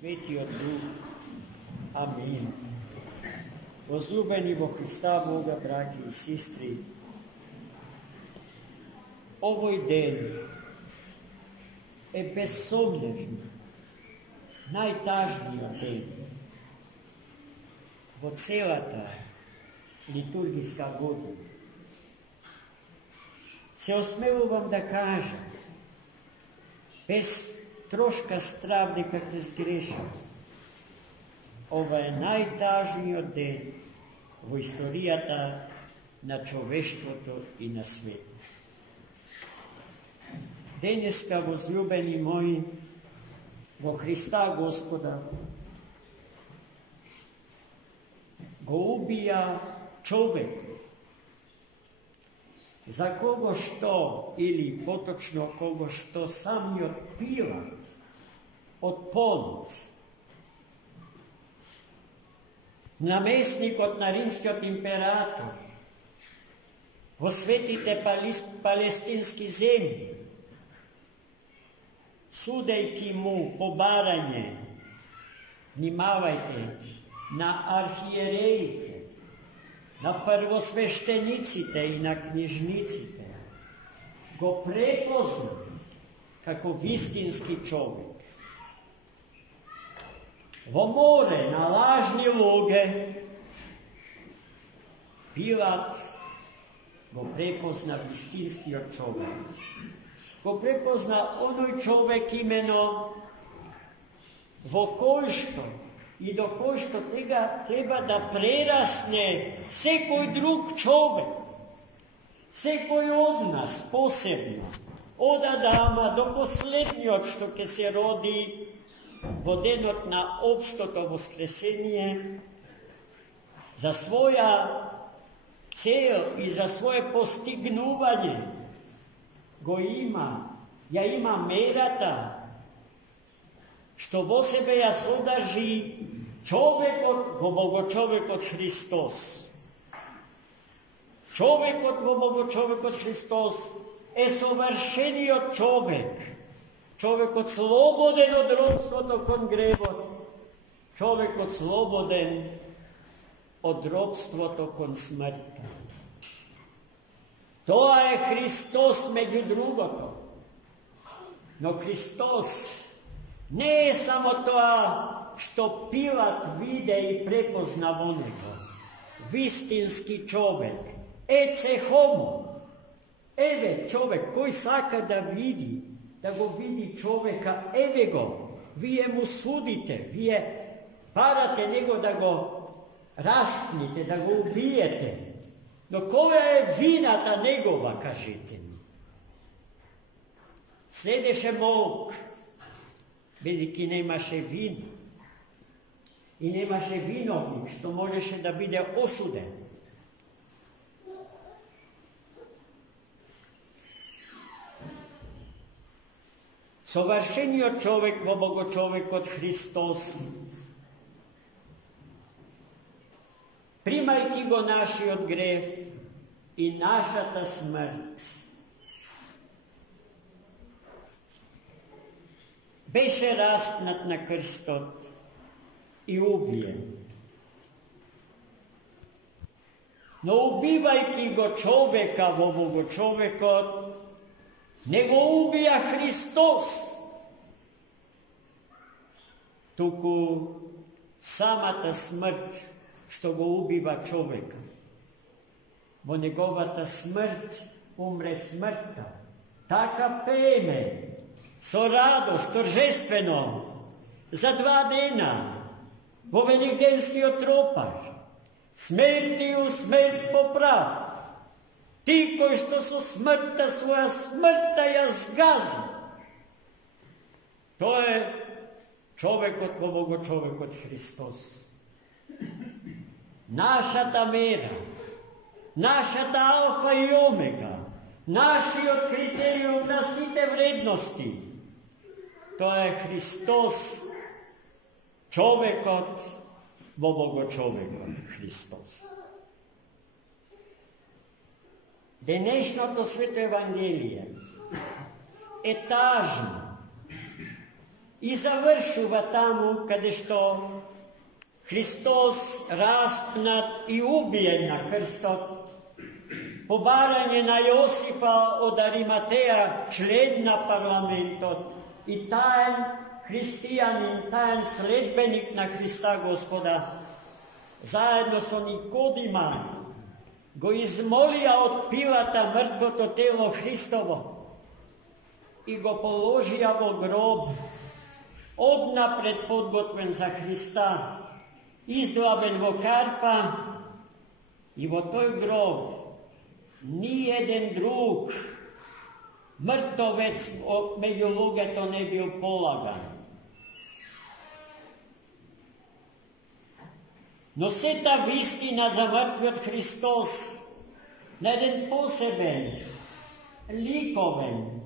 Svetio Duh. Amin. Возлюбени во Христа Бога, браќи и сестри, овој ден е безсомневно најтажниот ден во целата литургиска година. Се осмелувам да кажам, без трошка страв дека ќе сгрешам, ова е најтажниот ден во историјата на човештвото и на светот. Денеска, возлюбени мои, во Христа Господа, го убија човек, за кого што, или поточно кого што самиот Пилат од Понт, наместникот на римскиот император во светите палестински земји, судејќи му побарање, внимавајте, на архиереите, на првосвештениците и на книжниците, го препозна како вистински човек. Во море на лажни луѓе, Пилат го препозна вистинскиот човек. Го препозна оној човек имено во кој што и до кој што треба да прерасне секој друг човек, секој од нас посебно, од Адама до последниот што ќе се роди во денот на општото воскресение, за своја цел и за свое постигнување ја има мерата што во себе ја содржи човекот во Богочовекот Христос. Човекот во Богочовекот Христос е совршениот човек, човекот слободен од робството кон гревот, човекот слободен од робството кон смртта. Тоа е Христос меѓу другото. Но Христос не е само тоа што Пилат виде и препозна во него. Вистински човек, еце хомо. Еве човек кој сака да види, да го види човека, еве го. Вие му судите, вие барате него да го распните, да го убиете. Но која е вината негова, кажете ми? Следеше молк, бидејќи немаше вино и немаше виновник што можеше да биде осуден. Совршениот човек во Богочовекот Христос, примајќи го нашиот грев и нашата смрт, беше распнат на крстот и убиен. Но убивајќи го човека во Богочовекот, не го убија Христос, туку самата смрт што го убива човека. Во неговата смрт умре смртта. Така пееме со радост, торжествено, за 2 дена во Великденскиот тропар. Смертију смрт поправ, ти кој што со смртта своја смртта ја сгази. Тоа е човекот во Богочовекот Христос. Нашата мера, нашата алфа и омега, нашиот критериум на сите вредности, тоа е Христос, човекот во Богочовекот Христос. Денешното свето Евангелие е тажно, i završuva tamo kada što Hristos raspnat i ubijen na krsto, pobaranje na Josipa od Arimateja, člen na parlamentot i tajen hristijanin, tajen sledbenik na Hrista Gospoda, zajedno so Nikodima go izmolija od Pilata mrtvoto telo Hristovo i go položija vo grob, odnapred podgotven za Hrista, izdlaben vo karpa i vo toj grob nijeden drug mrtovec među luge to ne bil polagan. No se ta vistina za mrtvot Hristos na jeden poseben, likoven,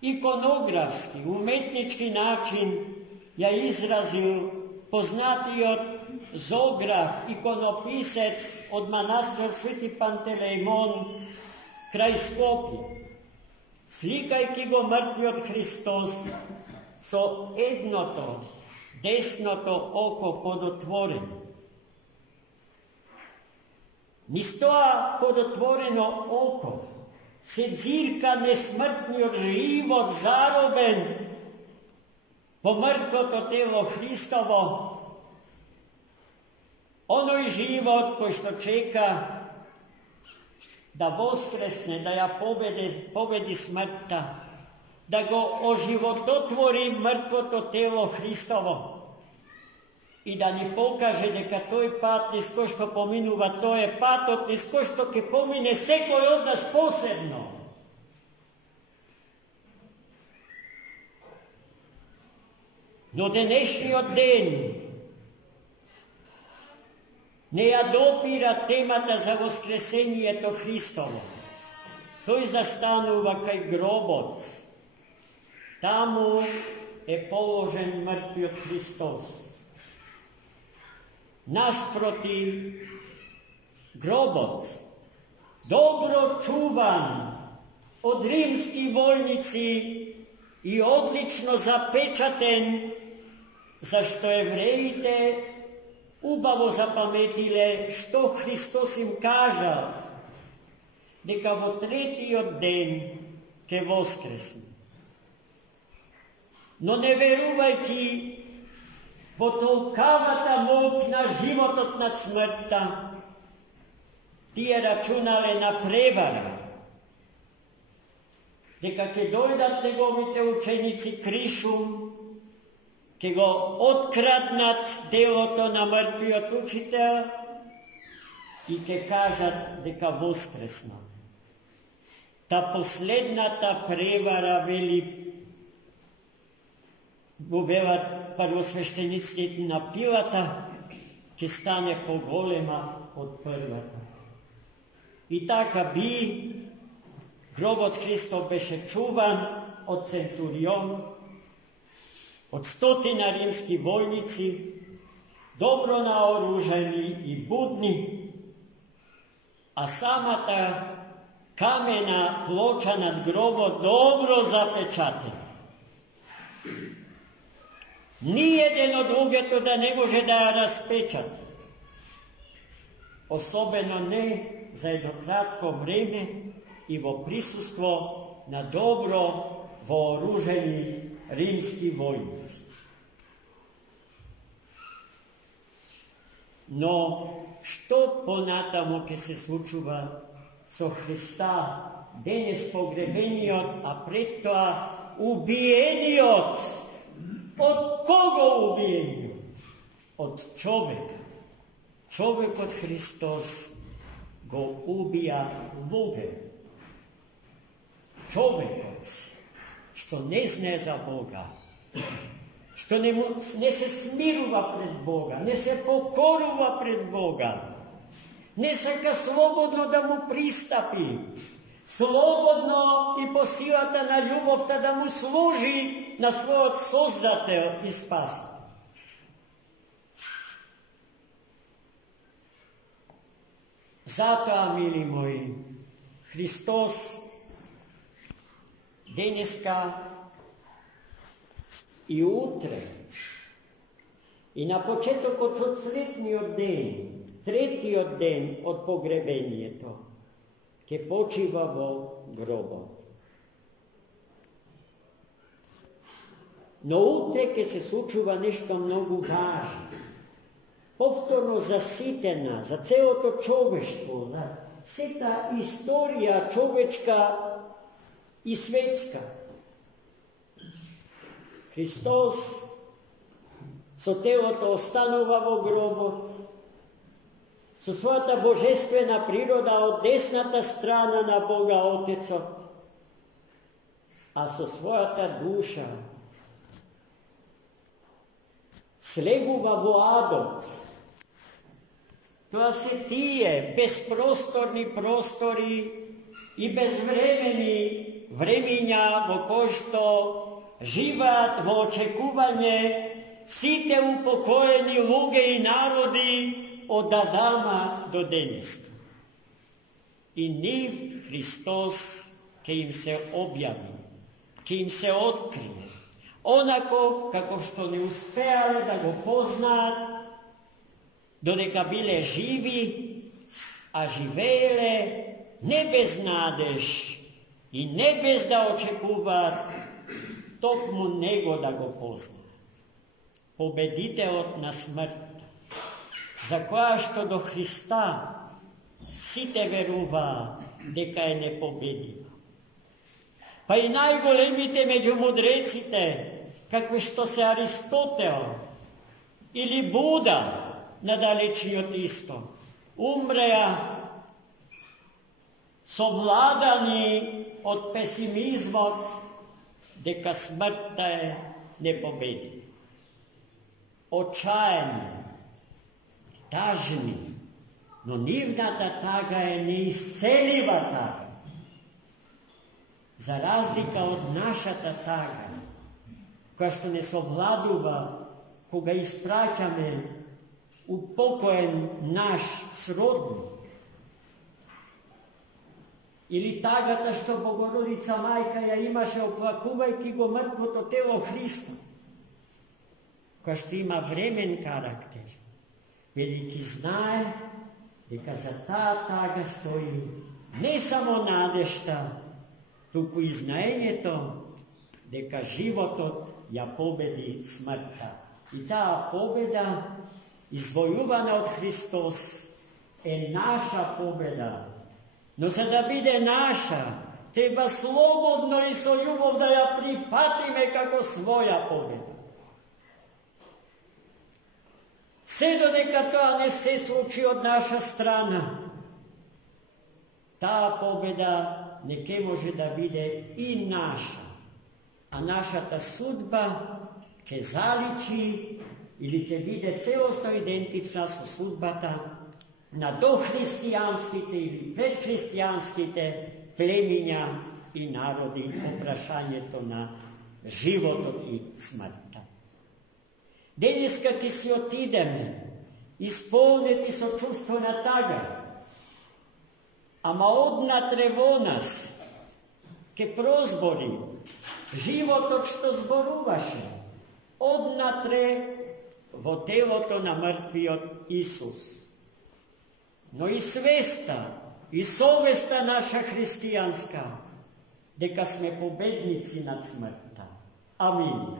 ikonografski, umetnički način je izrazil poznati od zograf, ikonopisec od manastra Sveti Pantelejmon kraj Skopje. Slikajki go mrtvi od Hristos so ednoto, desnoto oko podotvoreno. Nistoa podotvoreno oko se dzirka nesmrtni od život zaroben po mrtvoto telo Hristovo, onoj život koji što čeka da voskresne, da ja pobedi smrta, da go oživototvori mrtvoto telo Hristovo i da ni pokaže deka toj pat nisko što pominuva, to je patot nisko što ke pomine sekoj od nas posebno. No današnji od den ne adopira temata za voskresenje to Hristovo. To je zastanuva kaj grobot. Tamo je položen mrtvi od Hristos. Nasproti grobot, dobro čuvan od rimskih vojnici i odlično zapečaten, zašto Jevrejite ubavo zapametile, što Hristos im kažal, neka vo tretji od den ke voskresne. No ne veruvajki, vo tolkavata mog na životot nad smrta, ti je računale na prevara, deka ke dojdat njegovite učenici krišum, ke go otkradnat deloto na mrtvi od učitelja i ke kažat deka voskresno. Ta posledna ta prevara veli uvela prvosveštenictvo na Pilata, ke stane po golema od prvata. I taka bi grobot Hristov beše čuvan od centurion, od stotina rimskih vojnici, dobro naoruženi i budni, a sama ta kamena ploča nad grobom dobro zapečatena. Nijedno druge to da ne može da raspečati. Osobeno ne za jedno kratko vreme i vo prisustvo na dobro vooruženi rimski vojnici. No, što ponatamo ke se slučuva so Hrista denes pogrebeniot, a pred toa ubijeniot? Od kogo ubijeniot? Od čoveka. Čovek od Hristos go ubija Boge. Čovekot, što ne zna za Boga, što ne se smiruva pred Boga, ne se pokoruva pred Boga, ne saka slobodno da mu pristapi, slobodno i posilata na ljubov ta da mu služi na svoj Sozdatel i Spasitelj. Zato, mili moji, Hristos deneska i utре. И на почетокот од сретниот ден, третиот ден од погребението, ќе почива во гробот. Но утре ќе се случува нешто многу важно. Повторно за сите нас, за целото човештво, за сета историја човечка и светска. Христос со телото останува во гробот, со својата божествена природа од десната страна на Бога Отецот, а со својата душа слегува во адот. Тоа се тие безпросторни простори и безвремени времиња во кои што живеат во очекување сите упокоени луѓе и народи од Адама до денеска. И нив Христос ќе им се објави, ќе им се открие, онаков како што не успеале да го познаат, додека биле живи, а живееле не без надеж и не без да очекуваат токму него да го познаат. Победителот на смртта, за која што до Христа сите веруваат дека е непобедива. Па и најголемите меѓу мудреците, какви што се Аристотел или Буда на далечниот исток, умреа совладани од песимизмот дека смртта е непобедива. Отчаени, тажни, но нивната тага е неисцелива тага. За разлика од нашата тага, која што не совладува кога испраќаме упокоен наш сродник, или тагата што Богородица мајка ја имаше оплакувајќи го мртвото тело Христа, која што има времен карактер, велики знае дека за таа тага стои не само надежта, туку и знаењето дека животот ја победи смртта. И таа победа, извојувана од Христос, е наша победа. Но за да биде наша, треба слободно и со љубов да ја прифатиме како своја победа. Се додека тоа не се случи од наша страна, таа победа не ке може да биде и наша, а нашата судба ке заличи или ке биде целосно идентична со судбата на дохристијанските или предхристијанските племиња и народи по прашањето на животот и смртта. Денеска ќе си отидеме, исполнети со чувство на тага, ама однатре во нас ке прозбори животот што зборуваше, однатре во телото на мртвиот Исус. Но и свеста, и совеста наша христијанска, дека сме победници над смртта. Амин.